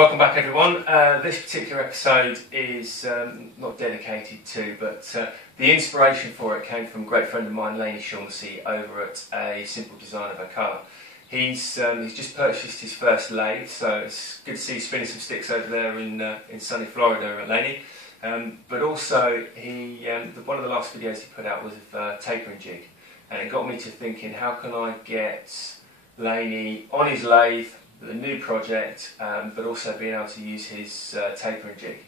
Welcome back everyone. This particular episode is not dedicated to, but the inspiration for it came from a great friend of mine, Laney Shaughnessy, over at a Simple Design of Ocala. He's just purchased his first lathe, so it's good to see you spinning some sticks over there in sunny Florida, Laney. But also, one of the last videos he put out was a tapering jig, and it got me to thinking, how can I get Laney on his lathe, the new project, but also being able to use his tapering jig.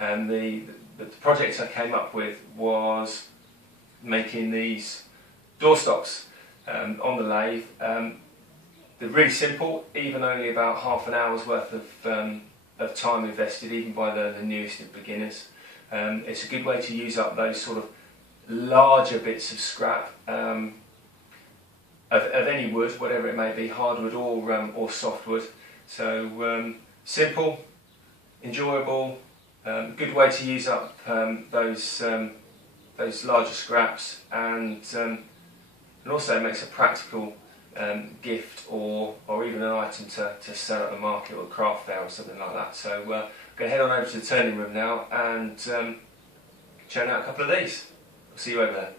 And the project I came up with was making these doorstops on the lathe. They're really simple, even only about half an hour's worth of time invested, even by the newest of beginners. It's a good way to use up those sort of larger bits of scrap of any wood, whatever it may be, hardwood or softwood. So simple, enjoyable, good way to use up those larger scraps, and also makes a practical gift or even an item to sell at the market or craft fair or something like that. So I'm going to head on over to the turning room now and churn out a couple of these. I'll see you over there.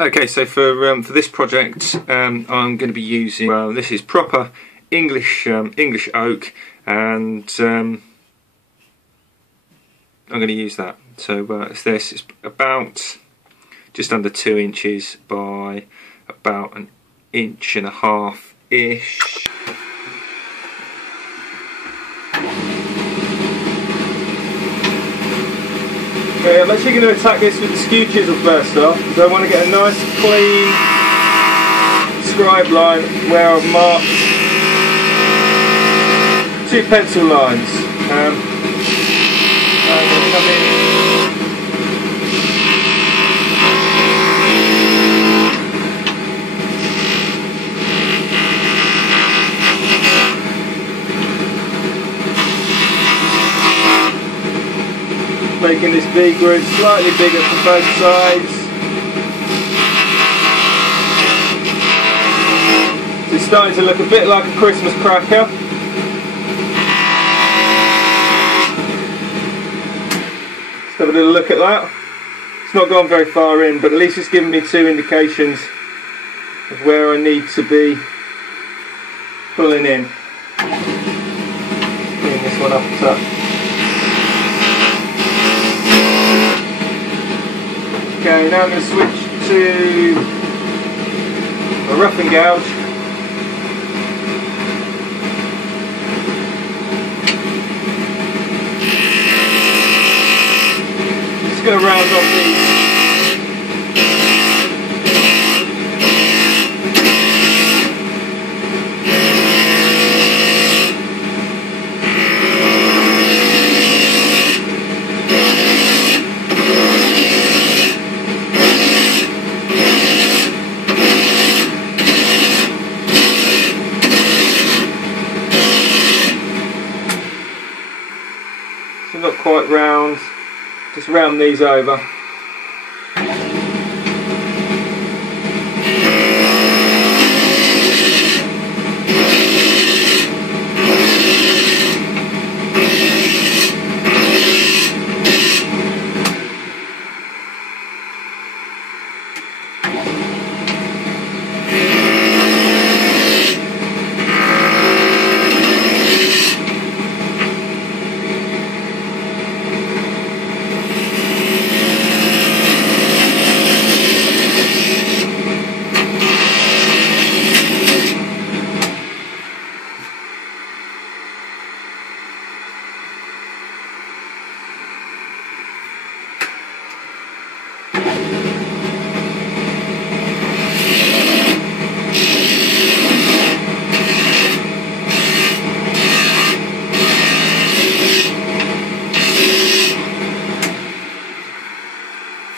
Okay, so for this project, I'm going to be using this is proper English oak, and I'm going to use that. So it's about just under 2 inches by about 1.5 inches ish. Okay, I'm actually going to attack this with the skew chisel first off, because I want to get a nice clean scribe line where I've marked 2 pencil lines. I'm going to come in. Making this V groove slightly bigger from both sides. So it's starting to look a bit like a Christmas cracker. Let's have a little look at that. It's not gone very far in, but at least it's given me 2 indications of where I need to be pulling in. Bring this one up the top. Okay, now I'm going to switch to a rough and gouge. Just going to round off these. Not quite round, just round these over.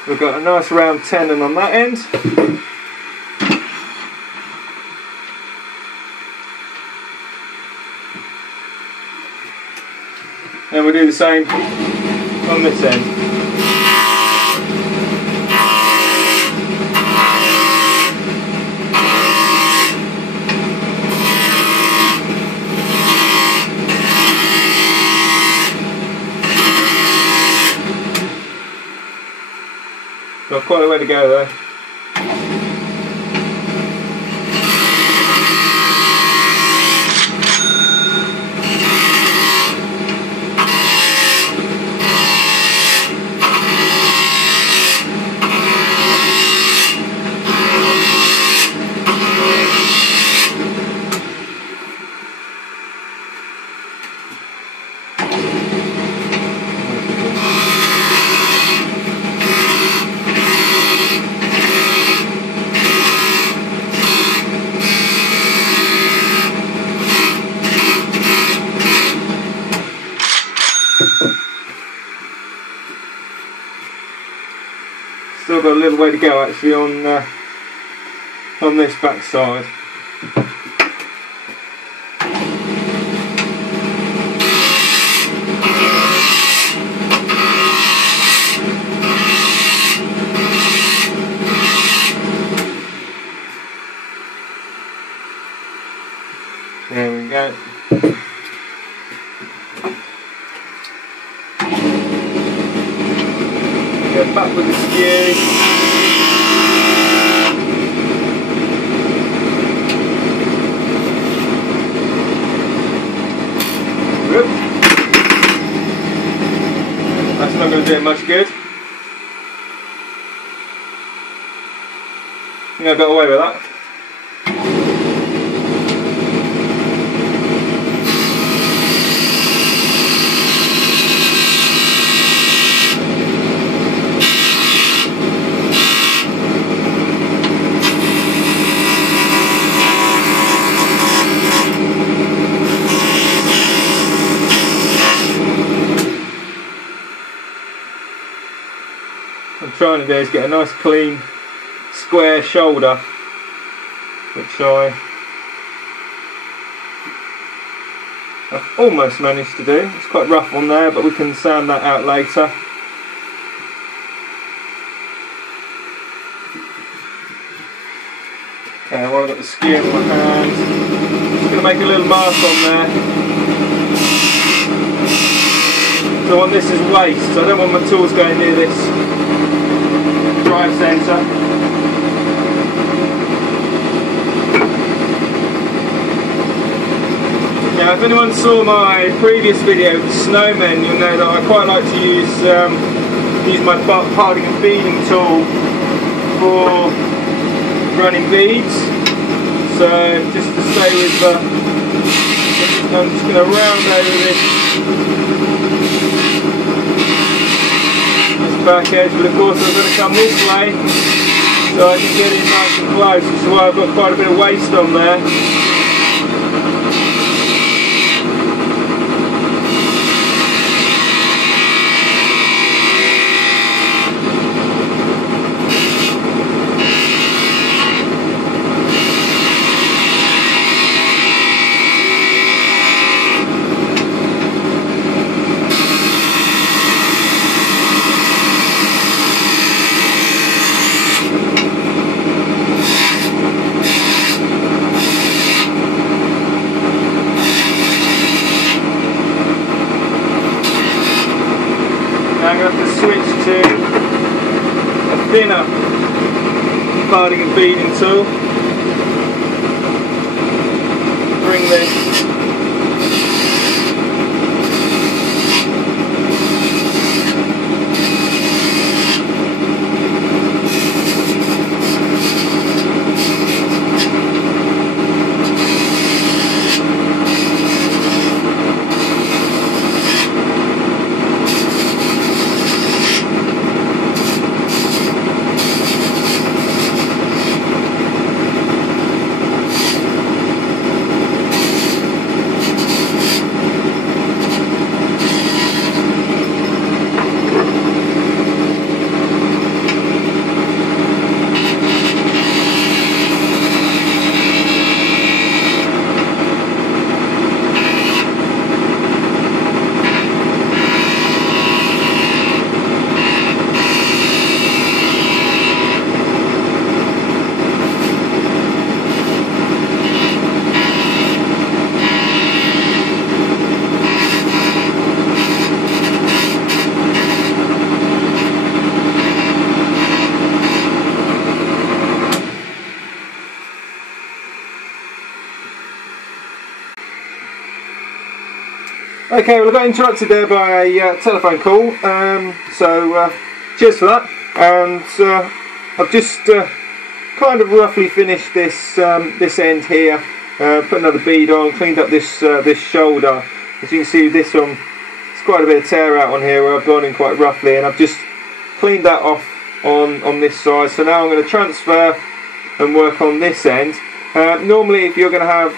We've got a nice round tenon on that end. And we'll do the same on this end. Got quite a way to go though. Still got a little way to go actually on this back side. There we go. Go back with the skew. Good. That's not going to do it much good. I think I got away with that. What I'm trying to do is get a nice clean square shoulder, which I've almost managed to do. It's quite rough on there, but we can sand that out later. Okay, while I've got the skew in my hand, I'm just going to make a little mark on there. So I want this as waste, so I don't want my tools going near this drive centre. Now if anyone saw my previous video with the snowmen, you'll know that I quite like to use my parting and beading tool for running beads. So just to stay with I'm just going to round over this back edge, but of course I'm going to come this way so I can get in nice and close, which is why I've got quite a bit of waste on there. I'm going to have to switch to a thinner parting and beading tool. Bring this Okay, well I got interrupted there by a telephone call, so cheers for that. And I've just kind of roughly finished this this end here. Put another bead on, cleaned up this this shoulder. As you can see, this one, there's quite a bit of tear out on here where I've gone in quite roughly, and I've just cleaned that off on this side. So now I'm going to transfer and work on this end. Normally, if you're going to have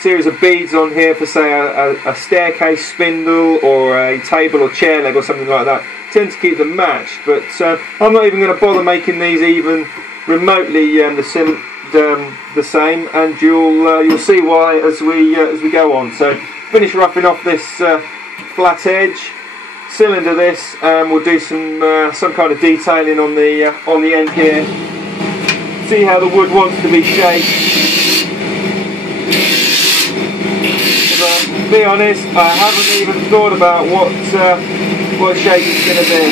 series of beads on here for, say, a staircase spindle or a table or chair leg or something like that, tend to keep them matched, but I'm not even going to bother making these even remotely the same, and you'll see why as we go on. So finish roughing off this flat edge, cylinder this, and we'll do some kind of detailing on the end here. See how the wood wants to be shaped. To be honest, I haven't even thought about what shape it's going to be.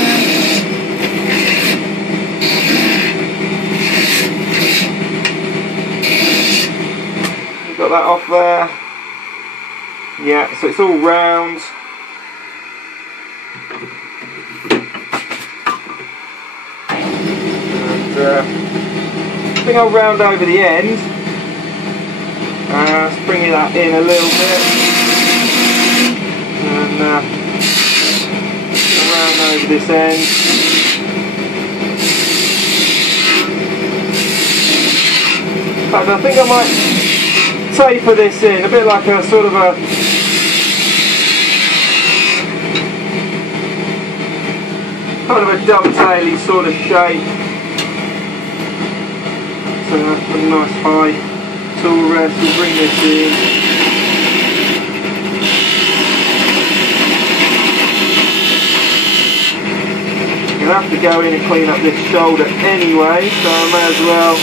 You've got that off there. Yeah, so it's all round. And I think I'll round over the end. Let's bring that in a little bit, and around over this end. In fact, I think I might taper this in, a bit like a sort of a kind of a dovetaily sort of shape. So that's a nice high tool rest. We'll bring this in. You'll have to go in and clean up this shoulder anyway, so I may as well.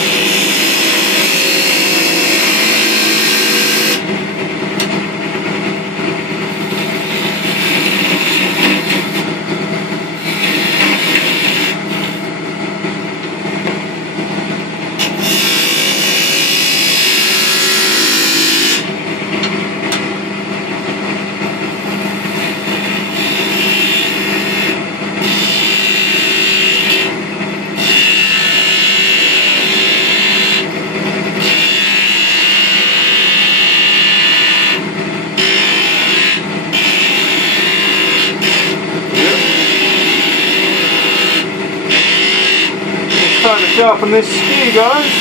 Time to sharpen this skew, guys.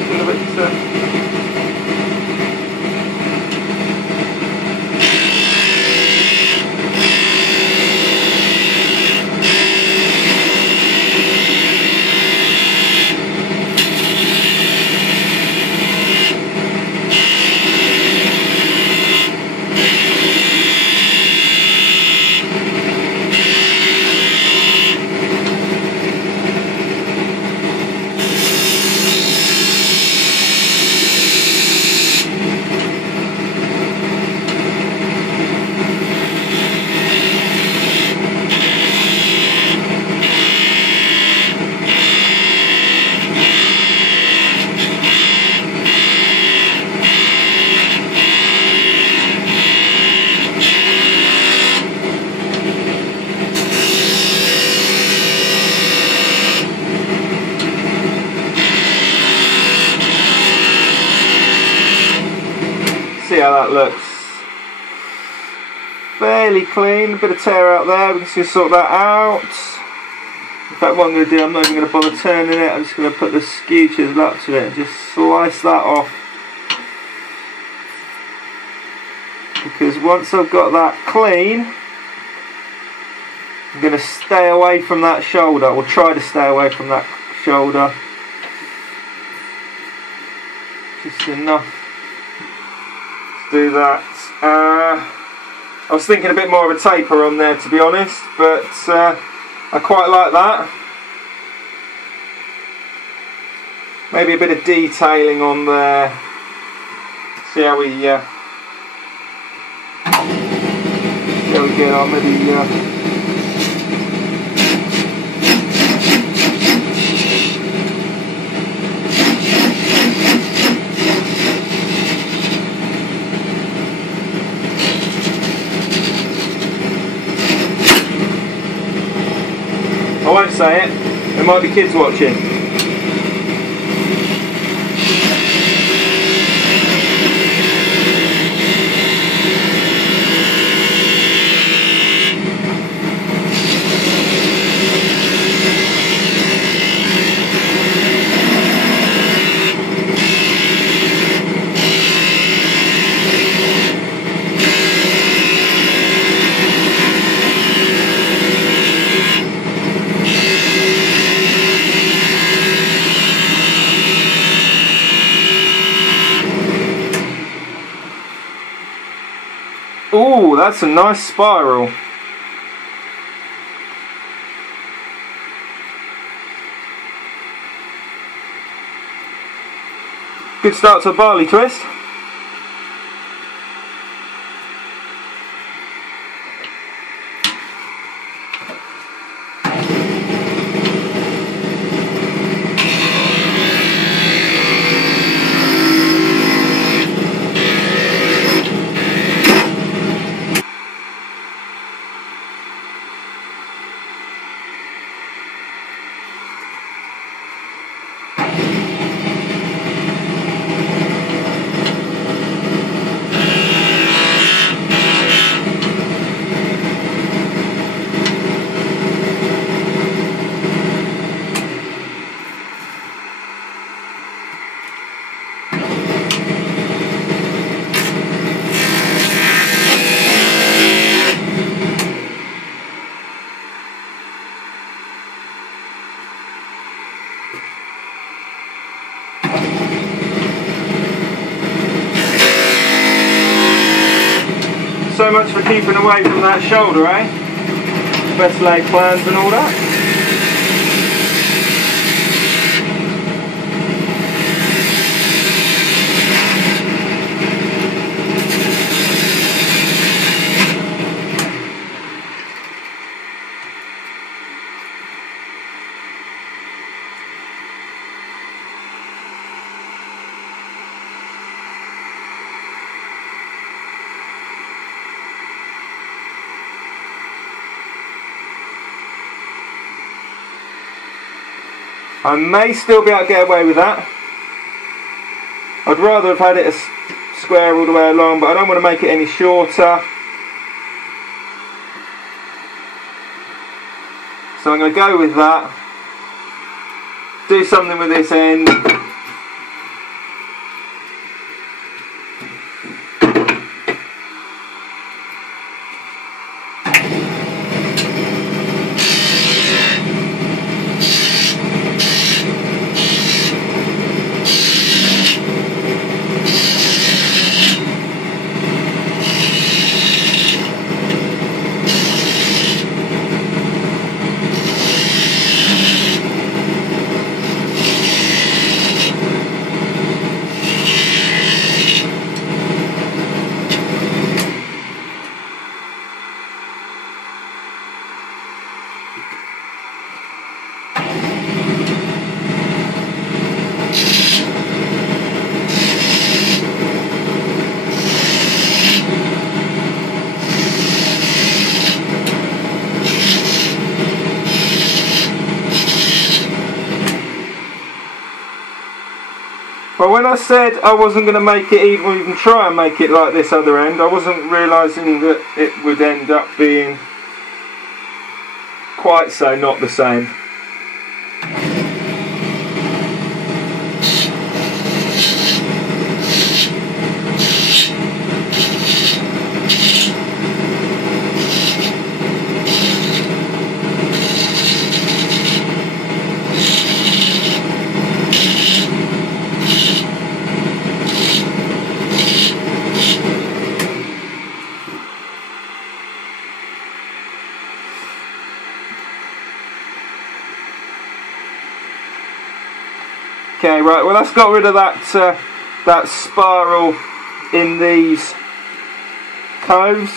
A little bit. See how that looks. Fairly clean, a bit of tear out there, we can just sort that out. In fact, what I'm going to do, I'm not even going to bother turning it, I'm just going to put the skew chisel up to it and just slice that off. Because once I've got that clean, I'm going to stay away from that shoulder, or try to stay away from that shoulder. Just enough. Do that. I was thinking a bit more of a taper on there, to be honest, but I quite like that. Maybe a bit of detailing on there. See how we get on. Maybe. say it. There might be kids watching. Ooh, that's a nice spiral. Good start to a barley twist. So much for keeping away from that shoulder, eh? Best laid plans and all that. I may still be able to get away with that. I'd rather have had it a square all the way along, but I don't want to make it any shorter. So I'm going to go with that. Do something with this end. But when I said I wasn't going to make it even try and make it like this other end, I wasn't realising that it would end up being quite so not the same. Okay, right, well that's got rid of that that spiral in these coves.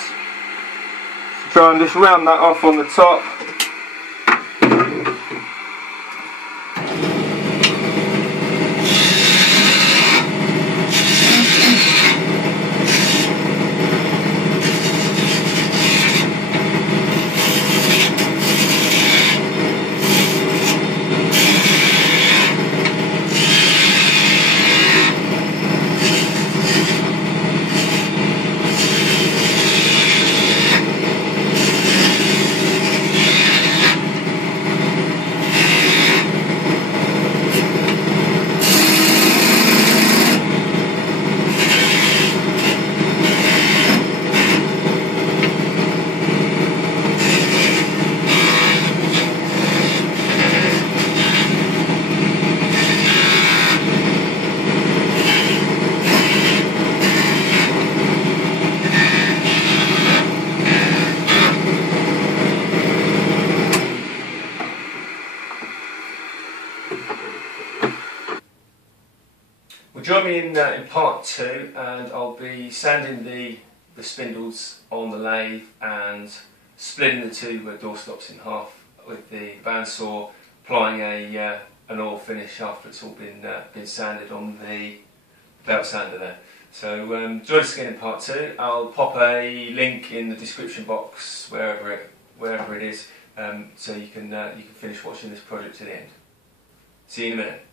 Try and just round that off on the top. Well, join me in part 2, and I'll be sanding the spindles on the lathe and splitting the two door stops in half with the bandsaw, applying an oil finish after it's all been sanded on the belt sander there. So join us again in part 2. I'll pop a link in the description box wherever it is, so you can finish watching this project to the end. See you in a minute.